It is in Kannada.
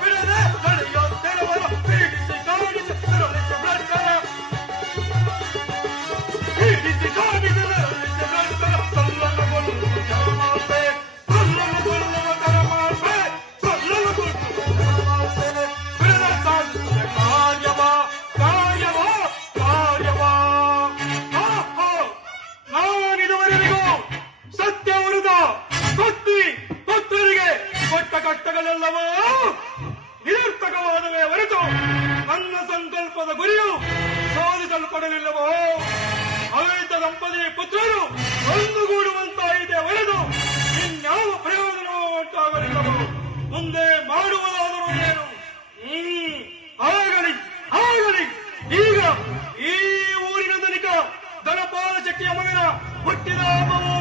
ಬಿಡದೆ ನಡೆಯುತ್ತಿರುವರು ಪೀಡಿಸಿ ಕಾಡಿಸಿ ತಿರುಳಿಸಿ ಭ್ರಷ್ಟರ ಪೀಡಿಸಿ ಕಾಡಿಸಿ ತಿರುಳಿಸಿ ಭ್ರಷ್ಟರ ಸಲ್ಲನಗೊಳ್ಳುವ ಧರ್ಮಾಂತೆ ಸಲ್ಲನಗೊಳ್ಳುವ ಧರ್ಮಾಂತೆ ಸಲ್ಲನಗೊಳ್ಳುವ ಧರ್ಮಾಂತೆ ಬಿಡದ ಸಾಧಿಸುವ ಕಾರ್ಯವ ಕಾರ್ಯವ ಕಾರ್ಯವ ನಾನಿದುವರೆಗೂ ಸತ್ಯ ವಿರುದ್ಧ ಭಕ್ತಿ ಭಕ್ತರಿಗೆ ಕೊಟ್ಟ ಕಷ್ಟಗಳೆಲ್ಲವೂ ನಿರರ್ಥಕವಾದವೇ ಹೊರತು ನನ್ನ ಸಂಕಲ್ಪದ ಗುರಿಯು ಸಾಧಿಸಲ್ಪಡಲಿಲ್ಲವೋ ಅವಿತ ದಂಪತಿ ಪುತ್ರರು ಒಂದುಗೂಡುವಂತಾಯಿದೆ ಹೊರತು ಇನ್ಯಾವ ಪ್ರಯೋಜನವೂ ಉಂಟಾಗಲಿಲ್ಲವೋ ಮುಂದೆ ಮಾಡುವುದಾದರೂ ಏನು ಆಗಲಿ ಆಗಲಿ ಈಗ ಈ ಊರಿನ ತನಿಕ ಧನಪಾಲ ಶೆಟ್ಟಿಯ ಮಗನ ಹುಟ್ಟಿದ ಹಬ್ಬವು